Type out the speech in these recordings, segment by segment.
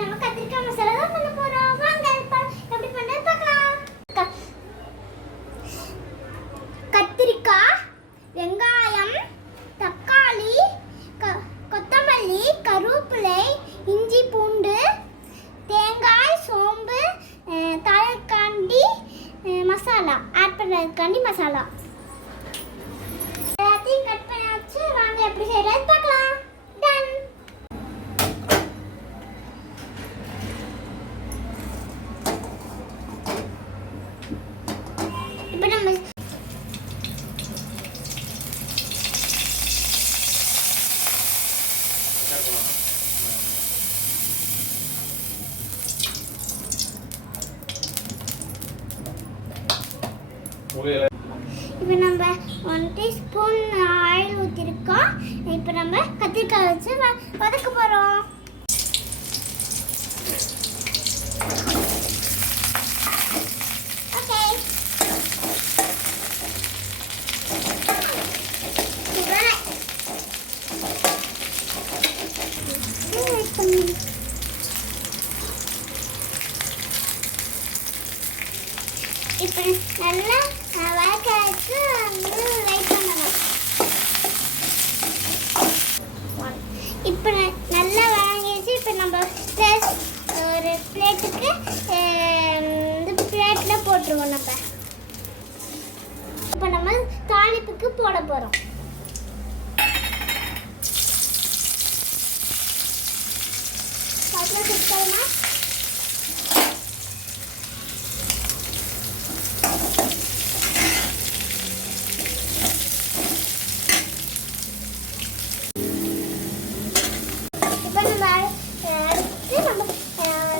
நம்ம கத்திரிக்காய் மசாலா தான் பண்ண போறோம். வாங்க எப்படி பண்ணறது பார்க்கலாம். கத்திரிக்காய், வெங்காயம், தக்காளி, கொத்தமல்லி, கருவேப்பிலை, இஞ்சி, பூண்டு, தேங்காய், சோம்பு, தாளிக்காண்டி மசாலா ஆட் பண்ணுறதுக்காண்டி மசாலா எல்லாத்தையும் கட் பண்ணியாச்சு. வாங்க எப்படி செய்யறது பார்க்கலாம். டன். இப்போ நம்ம இப்போ நம்ம 1 டீஸ்பூன் ஆயில் ஊற்றிருக்கோம். இப்போ நம்ம கத்திரிக்காய் வச்சு வதக்க போகிறோம். ஓகே, இப்போ நல்லா வதக்க வெயிட் பண்ணணும். இப்போ நல்லா வதங்கிடுச்சு. இப்போ நம்ம ஒரு பிளேட்டுக்கு இந்த பிளேட்டில் போட்டுருவோம். நம்ம இப்போ நம்ம தாளிப்புக்கு போட போகிறோம். சுத்தமா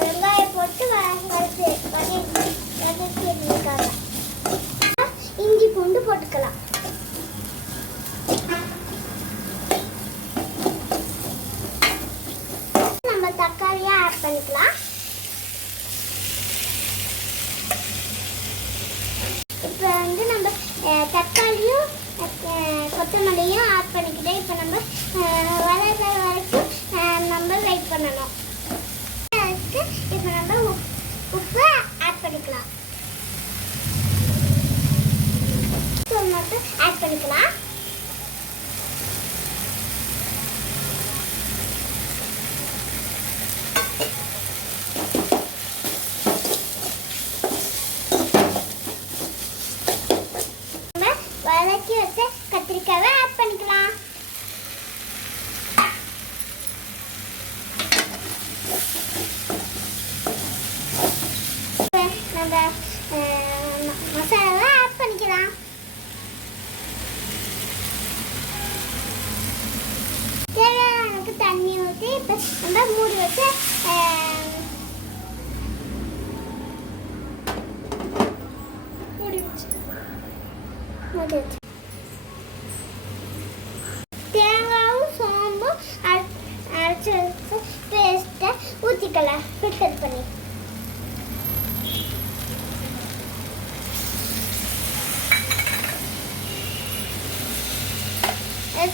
வெங்காயம் போட்டு இஞ்சி பூண்டு போட்டுக்கலாம். நம்ம தக்காளியை ஆட் பண்ணிக்கலாம். இப்போ வந்து நம்ம தக்காளியும் கொத்தமல்லியும் ஆட் பண்ணிக்கிட்டே இப்போ நம்ம வளர்ற வரைக்கும் நம்ம வெயிட் பண்ணணும். இப்போ நம்ம உப்பு ஆட் பண்ணிக்கலாம். தூள் மட்டும் ஆட் பண்ணிக்கலாம். நம்ம வதக்கி வச்ச கத்திரிக்காயை ஆட் பண்ணிக்கலாம். நம்ம மசாலாவை ஆட் பண்ணிக்கலாம். தேவையான தண்ணி ஊற்றி இப்போ நம்ம மூடி வச்சு தேங்காயும் சோம்பும் அரைச்சி வச்சு பேஸ்ட்டை ஊற்றிக்கலாம். ஃபில்டர் பண்ணி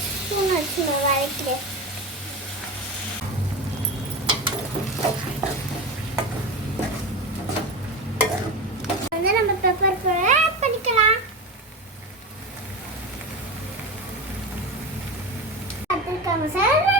ஸ்பூன் வச்சு வதக்கிறேன். வந்து நம்ம பெப்பர் பவுடர் ஆட் பண்ணிக்கலாம். கத்திரிக்காய் மசாலா